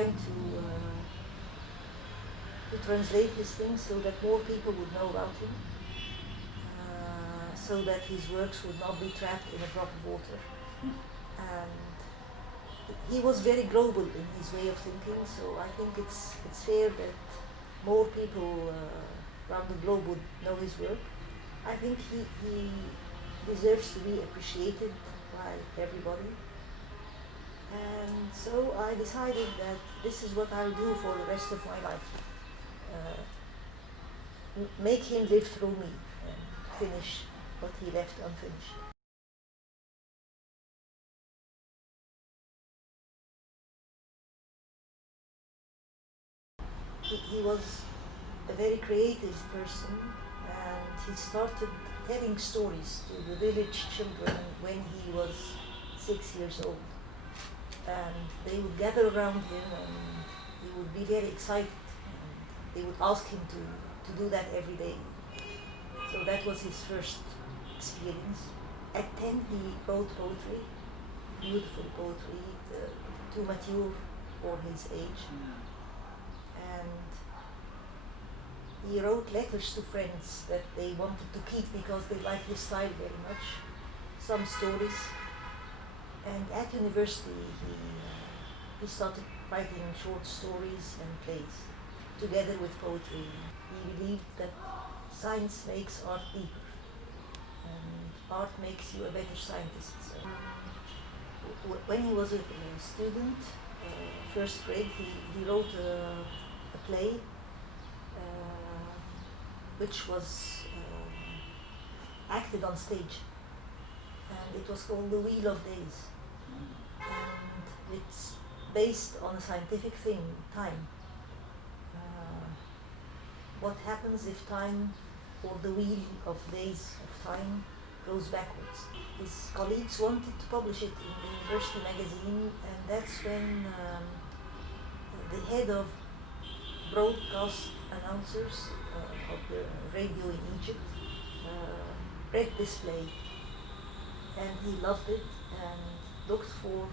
trying to translate his things so that more people would know about him, so that his works would not be trapped in a drop of water. And he was very global in his way of thinking, so I think it's fair that more people around the globe would know his work. I think he deserves to be appreciated by everybody. And so I decided that this is what I'll do for the rest of my life. Make him live through me and finish what he left unfinished. He was a very creative person, and he started telling stories to the village children when he was 6 years old. And they would gather around him and he would be very excited. And they would ask him to do that every day. So that was his first experience. At 10 he wrote poetry, beautiful poetry, too mature for his age. And he wrote letters to friends that they wanted to keep because they liked his style very much, some stories. And at university he started writing short stories and plays together with poetry. He believed that science makes art deeper and art makes you a better scientist. So when he was a student, first grade, he wrote a play which was acted on stage, and it was called The Wheel of Days, and it's based on a scientific thing, time. What happens if time, or the wheel of days of time, goes backwards? His colleagues wanted to publish it in the university magazine, and that's when the head of broadcast announcers of the radio in Egypt read this play, and he loved it and looked for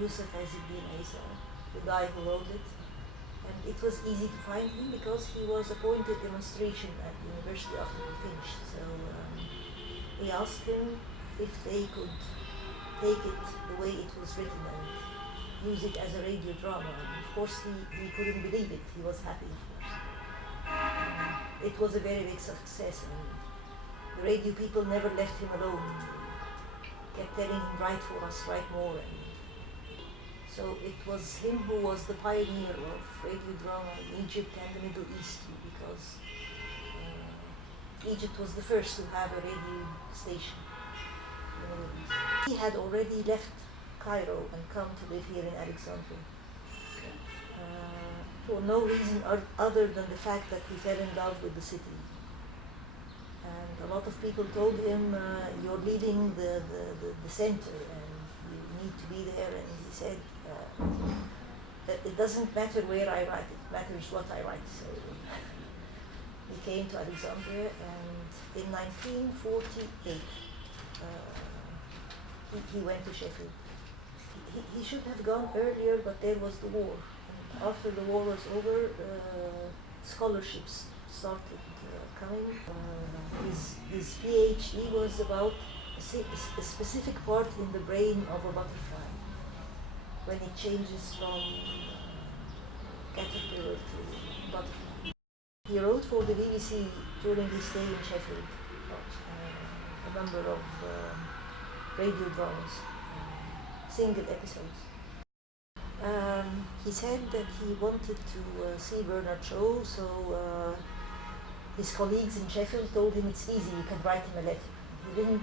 Youssef Ezeddin Eassa, the guy who wrote it. And it was easy to find him because he was appointed demonstration at the university after he finished. So he asked him if they could take it the way it was written and use it as a radio drama. And of course he couldn't believe it. He was happy, of course. It was a very big success, and the radio people never left him alone. Kept telling him, write for us, write more. And so it was him who was the pioneer of radio drama in Egypt and the Middle East, because Egypt was the first to have a radio station in the Middle East. He had already left Cairo and come to live here in Alexandria for no reason other than the fact that he fell in love with the city. And a lot of people told him, you're leaving the center and you need to be there. And he said, it doesn't matter where I write, it matters what I write. So he came to Alexandria, and in 1948 he went to Sheffield. He should have gone earlier, but there was the war. And after the war was over, scholarships started coming. His PhD was about a specific part in the brain of a butterfly, when it changes from caterpillar to butterfly. He wrote for the BBC during his stay in Sheffield a number of radio dramas, single episodes. He said that he wanted to see Bernard Shaw, so his colleagues in Sheffield told him it's easy, you can write him a letter. He didn't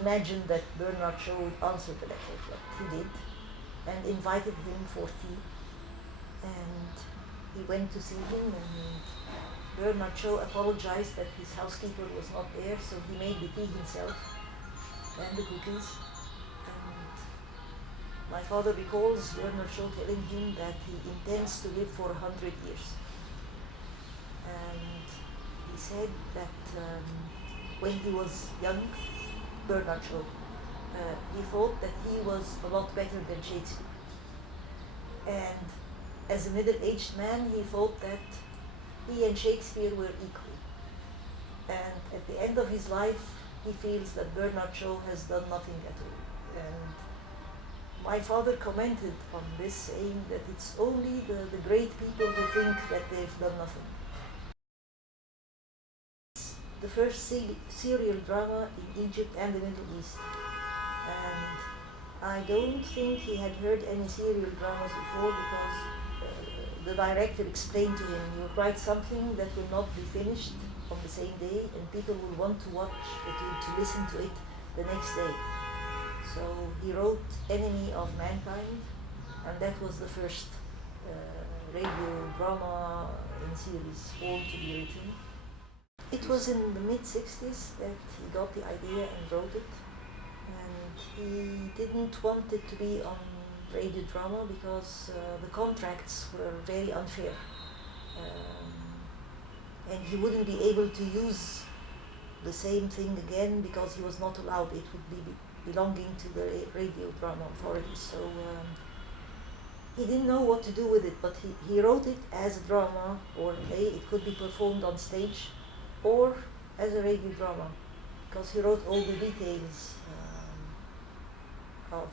imagine that Bernard Shaw would answer the letter, but he did, and invited him for tea. And he went to see him, and Bernard Shaw apologized that his housekeeper was not there, so he made the tea himself and the cookies. My father recalls Bernard Shaw telling him that he intends to live for 100 years. And he said that when he was young, Bernard Shaw, he thought that he was a lot better than Shakespeare. And as a middle-aged man, he thought that he and Shakespeare were equal. And at the end of his life, he feels that Bernard Shaw has done nothing at all. And my father commented on this, saying that it's only the great people who think that they've done nothing. The first serial drama in Egypt and the Middle East. And I don't think he had heard any serial dramas before, because the director explained to him, you write something that will not be finished on the same day, and people will want to watch, to listen to it the next day. So he wrote Enemy of Mankind, and that was the first radio drama in series, all to be written. It was in the mid-60s that he got the idea and wrote it, and he didn't want it to be on radio drama because the contracts were very unfair, and he wouldn't be able to use the same thing again because he was not allowed. It would be belonging to the radio drama authorities. So he didn't know what to do with it, but he wrote it as a drama or a play. It could be performed on stage or as a radio drama, because he wrote all the details of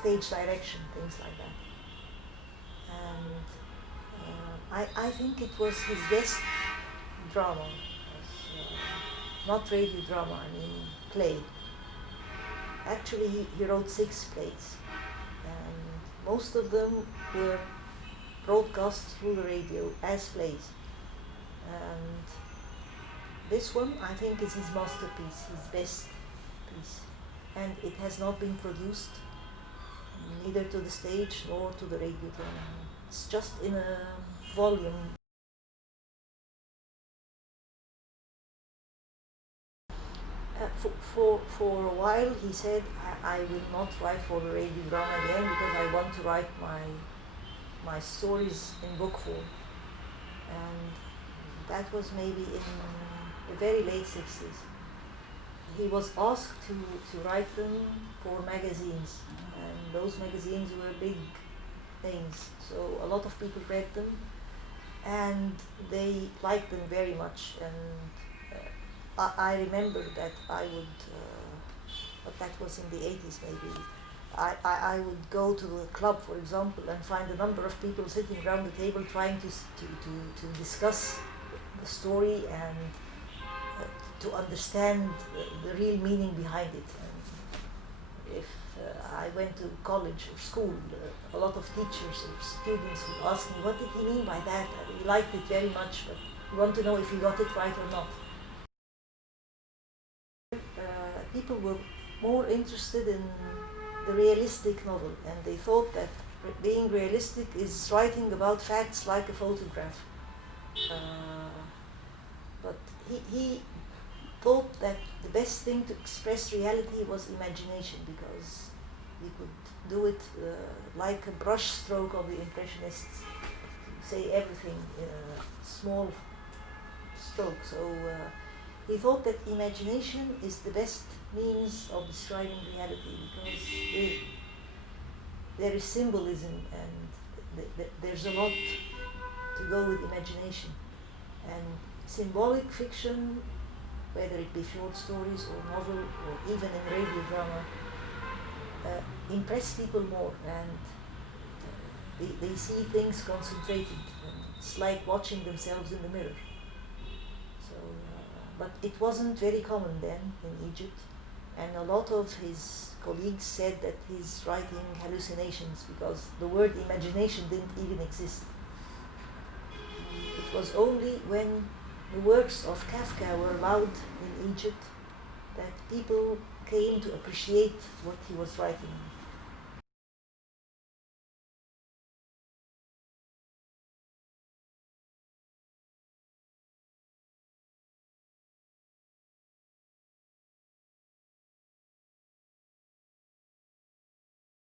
stage direction, things like that. And I think it was his best drama, not radio drama, I mean play. Actually, he wrote 6 plays, and most of them were broadcast through the radio as plays. And this one, I think, is his masterpiece, his best piece. And it has not been produced, neither to the stage nor to the radio drama. It's just in a volume. For a while he said, I will not write for the radio drama again because I want to write my stories in book form. And that was maybe in the very late 60s. He was asked to write them for magazines, and those magazines were big things, so a lot of people read them and they liked them very much. And I remember that I would, but that was in the 80s maybe, I would go to a club, for example, and find a number of people sitting around the table trying to discuss the story and to understand the real meaning behind it. And if I went to college or school, a lot of teachers or students would ask me, what did he mean by that? We liked it very much, but we want to know if he got it right or not. People were more interested in the realistic novel, and they thought that being realistic is writing about facts like a photograph. But he thought that the best thing to express reality was imagination, because we could do it like a brush stroke of the Impressionists, say everything in a small stroke. So he thought that imagination is the best means of describing reality, because there is symbolism and there's a lot to go with imagination. And symbolic fiction, whether it be short stories or novel or even in radio drama, impress people more, and they see things concentrated. And it's like watching themselves in the mirror. So, but it wasn't very common then in Egypt, and a lot of his colleagues said that he's writing hallucinations because the word imagination didn't even exist. It was only when the works of Kafka were allowed in Egypt that people came to appreciate what he was writing.